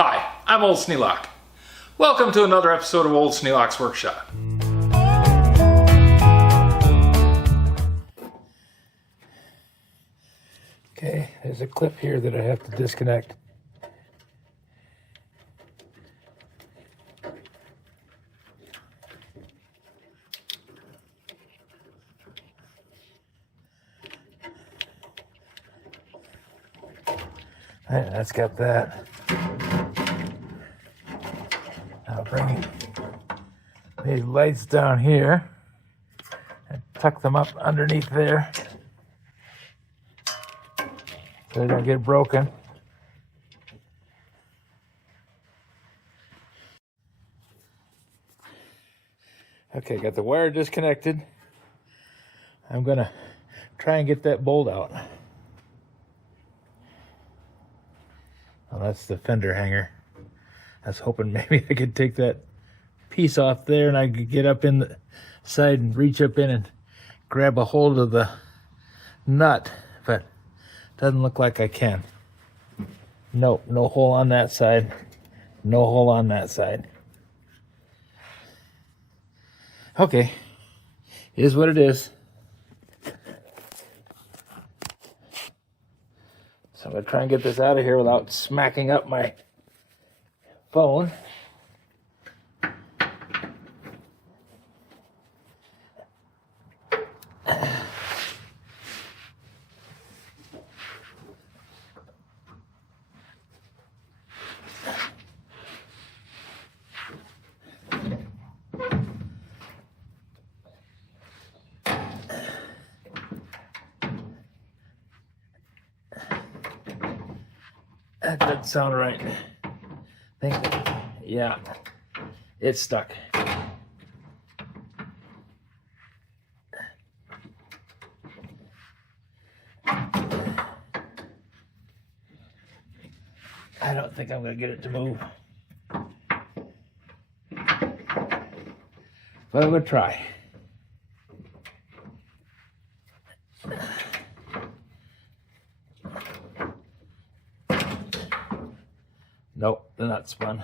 Hi, I'm Old Sneelock. Welcome to another episode of Old Sneelock's Workshop. Okay, there's a clip here that I have to disconnect. All right, that's got that. I'll bring these lights down here and tuck them up underneath there so they don't get broken. Okay, got the wire disconnected. I'm gonna try and get that bolt out. Well, that's the fender hanger. I was hoping maybe I could take that piece off there and I could get up in the side and reach up in and grab a hold of the nut, but doesn't look like I can. Nope, no hole on that side. No hole on that side. Okay, it is what it is. So I'm going to try and get this out of here without smacking up my phone. That doesn't sound right. Yeah, it's stuck. I don't think I'm going to get it to move. But I'm going to try. Nope, the nut spun.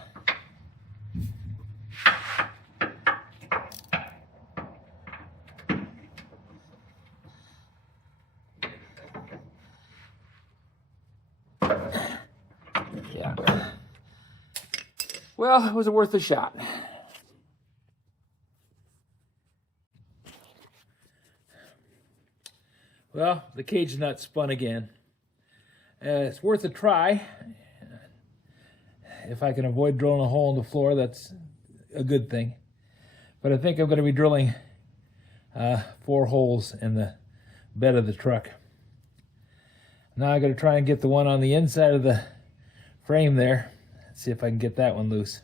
Yeah. Well, it was worth a shot. Well, the cage nut spun again. It's worth a try. If I can avoid drilling a hole in the floor, that's a good thing. But I think I'm going to be drilling 4 holes in the bed of the truck. Now I'm going to try and get the one on the inside of the frame there. See if I can get that one loose.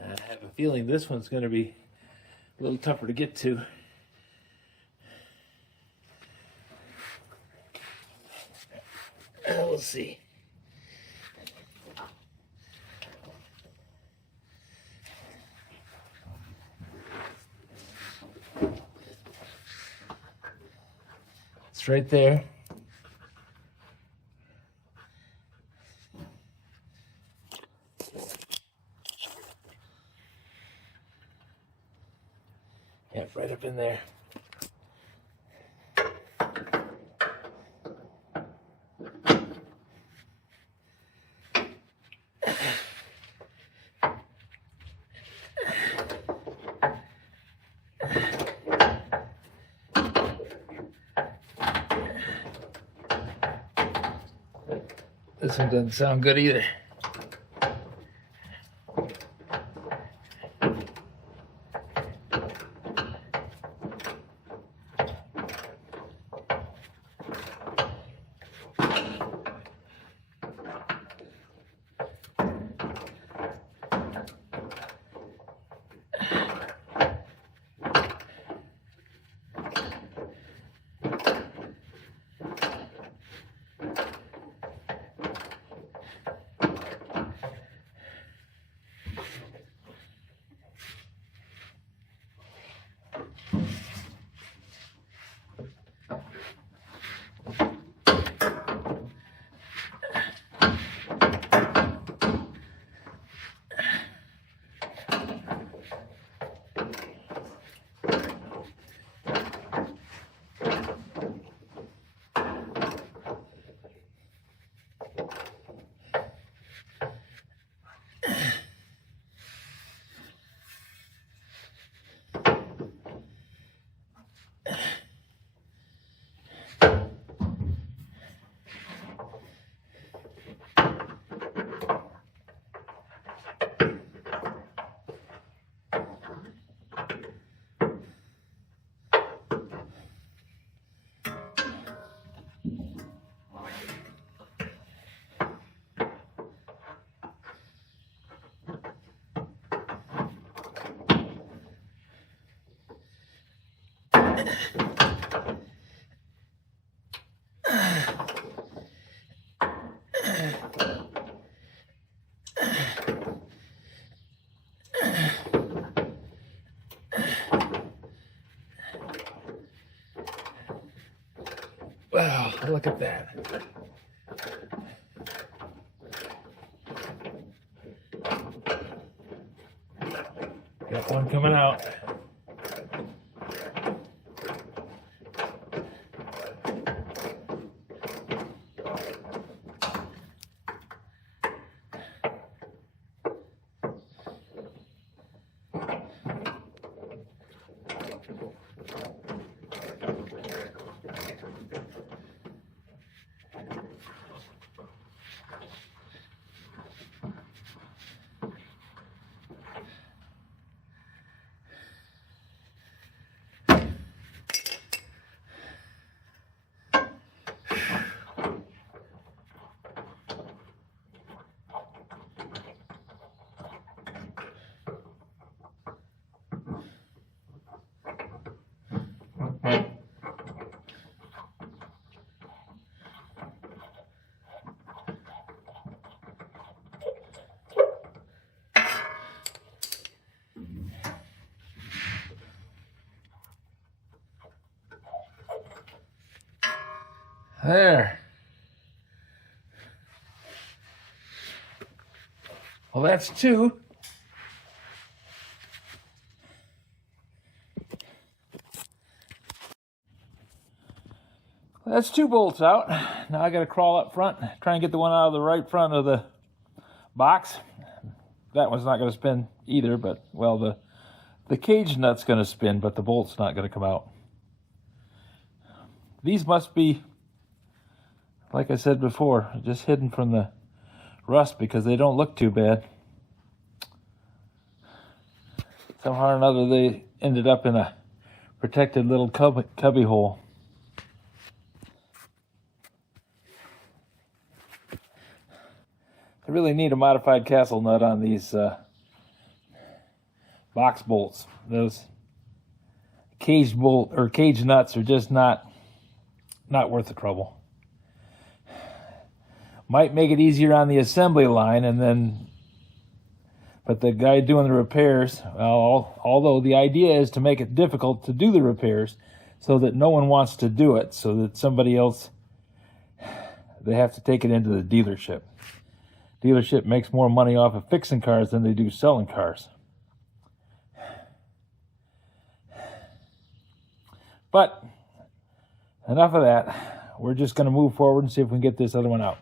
I have a feeling this one's going to be a little tougher to get to. We'll see. It's right there. Yep, right up in there. This one doesn't sound good either. Wow, look at that. Got one coming out. There. Well, that's two. That's two bolts out. Now I got to crawl up front, try and get the one out of the right front of the box. That one's not going to spin either, but, well, the cage nut's going to spin, but the bolt's not going to come out. These must be, like I said before, just hidden from the rust because they don't look too bad. Somehow or another, they ended up in a protected little cubby hole. I really need a modified castle nut on these box bolts. Those cage bolt or cage nuts are just not worth the trouble. Might make it easier on the assembly line, but the guy doing the repairs, well, although the idea is to make it difficult to do the repairs so that no one wants to do it, so that somebody else, they have to take it into the dealership. Dealership makes more money off of fixing cars than they do selling cars. But enough of that. We're just going to move forward and see if we can get this other one out.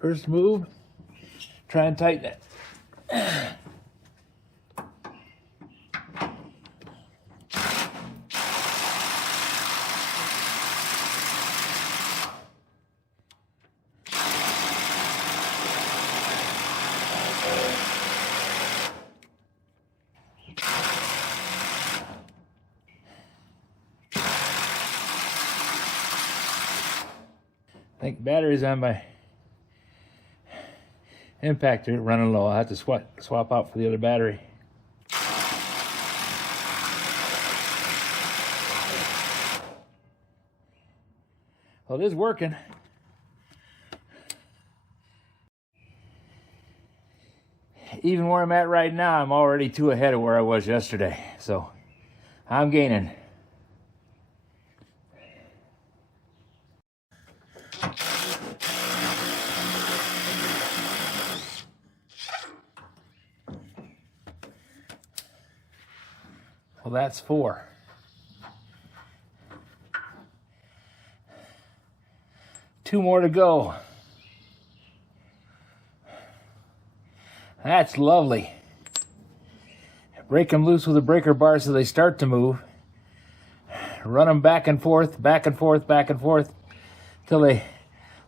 First move, try and tighten it. I think batteries on my impactor running low. I'll have to swap out for the other battery. Well, it is working. Even where I'm at right now, I'm already 2 ahead of where I was yesterday. So I'm gaining. Well, that's 4. Two more to go. That's lovely. Break them loose with a breaker bar so they start to move. Run them back and forth, back and forth, back and forth, till they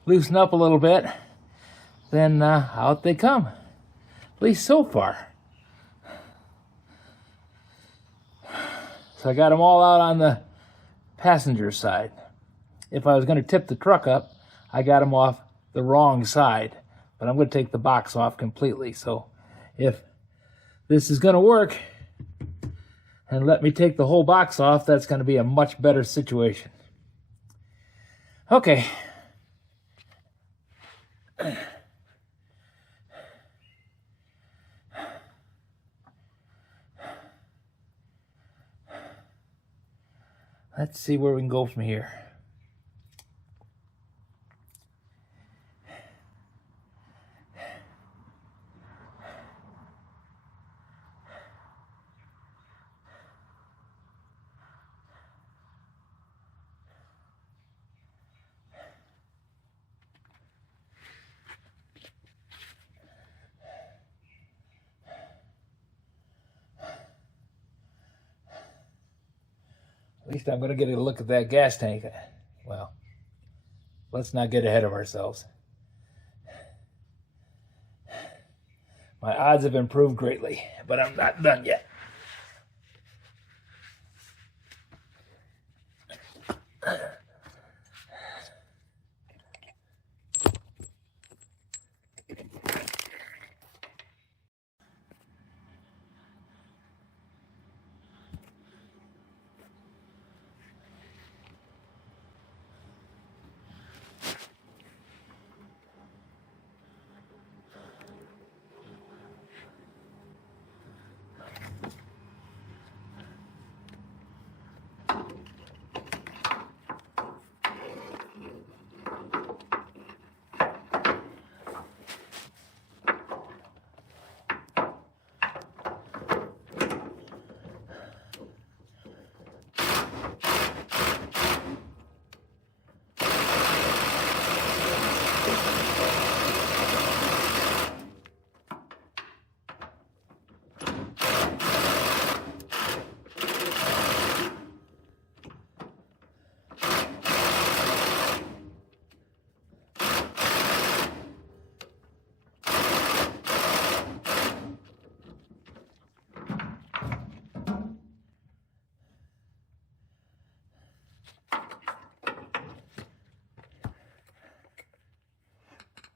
loosen up a little bit. Then out they come. At least so far. So I got them all out on the passenger side. If I was going to tip the truck up, I got them off the wrong side. But I'm going to take the box off completely. So if this is going to work and let me take the whole box off, that's going to be a much better situation. Okay. Let's see where we can go from here. At least I'm going to get a look at that gas tank. Well, let's not get ahead of ourselves. My odds have improved greatly, but I'm not done yet.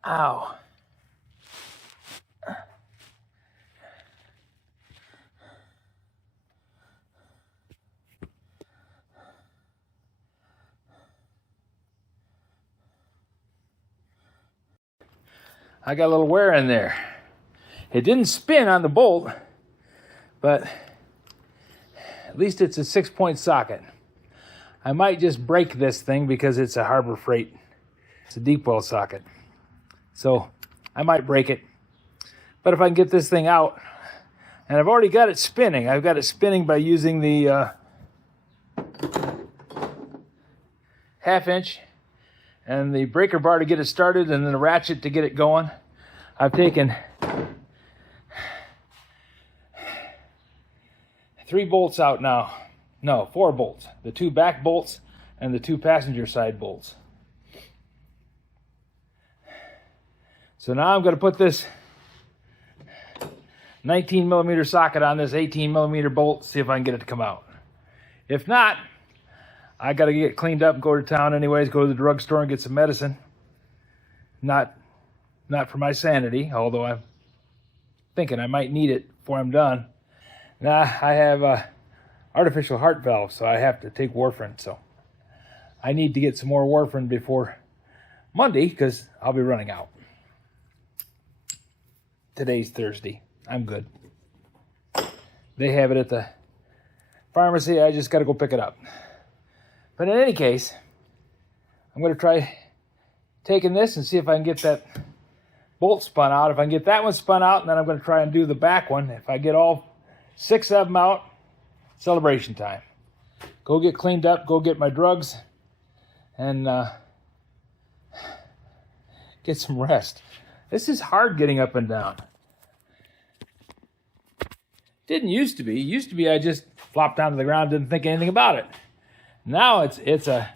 Ow. I got a little wear in there. It didn't spin on the bolt, but at least it's a 6-point socket. I might just break this thing because it's a Harbor Freight. It's a deep well socket. So I might break it. But if I can get this thing out, and I've already got it spinning. I've got it spinning by using the 1/2 inch and the breaker bar to get it started and then the ratchet to get it going. I've taken 3 bolts out now. No, 4 bolts. The 2 back bolts and the 2 passenger side bolts. So now I'm going to put this 19 millimeter socket on this 18 millimeter bolt, see if I can get it to come out. If not, I got to get cleaned up and go to town anyways, go to the drugstore and get some medicine. Not for my sanity, although I'm thinking I might need it before I'm done. Nah, I have a artificial heart valve, so I have to take warfarin. So I need to get some more warfarin before Monday because I'll be running out. Today's Thursday. I'm good. They have it at the pharmacy. I just got to go pick it up. But in any case, I'm going to try taking this and see if I can get that bolt spun out. If I can get that one spun out, and then I'm going to try and do the back one. If I get all 6 of them out, celebration time. Go get cleaned up, go get my drugs, and get some rest. This is hard getting up and down. Didn't used to be. Used to be I just flopped down to the ground, didn't think anything about it. Now it's a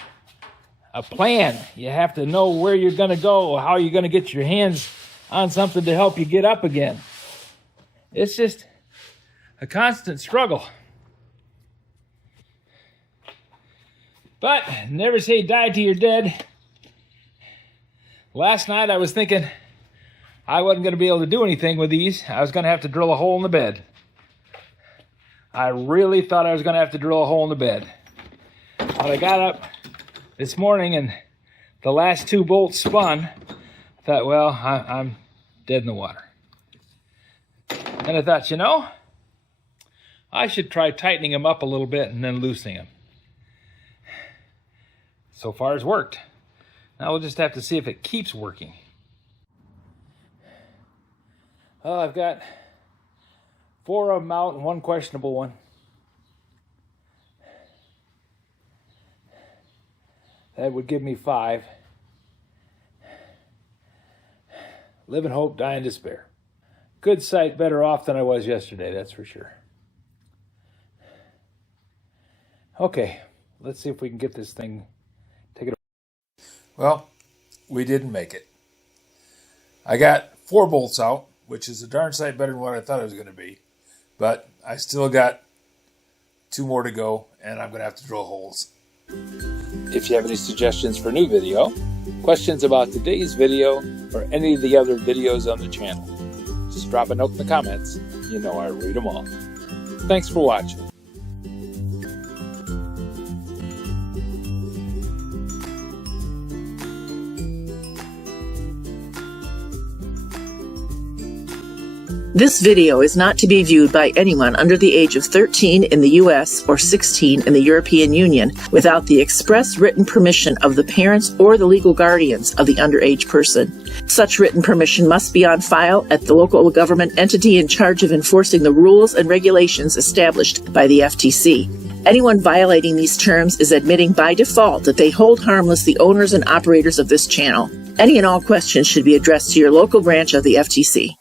plan. You have to know where you're going to go, how you're going to get your hands on something to help you get up again. It's just a constant struggle. But never say die till you're dead. Last night I was thinking I wasn't going to be able to do anything with these. I was going to have to drill a hole in the bed. I really thought I was going to have to drill a hole in the bed. But I got up this morning and the last 2 bolts spun. I thought, well, I'm dead in the water. And I thought, I should try tightening them up a little bit and then loosening them. So far it's worked. Now we'll just have to see if it keeps working. Well, I've got 4 of them out and 1 questionable one. That would give me 5. Live in hope, die in despair. Good sight, better off than I was yesterday, that's for sure. Okay, let's see if we can get this thing. Take it. Well, we didn't make it. I got 4 bolts out, which is a darn sight better than what I thought it was going to be. But I still got 2 more to go, and I'm going to have to drill holes. If you have any suggestions for new video, questions about today's video, or any of the other videos on the channel, just drop a note in the comments. You know I read them all. Thanks for watching. This video is not to be viewed by anyone under the age of 13 in the U.S. or 16 in the European Union without the express written permission of the parents or the legal guardians of the underage person. Such written permission must be on file at the local government entity in charge of enforcing the rules and regulations established by the FTC. Anyone violating these terms is admitting by default that they hold harmless the owners and operators of this channel. Any and all questions should be addressed to your local branch of the FTC.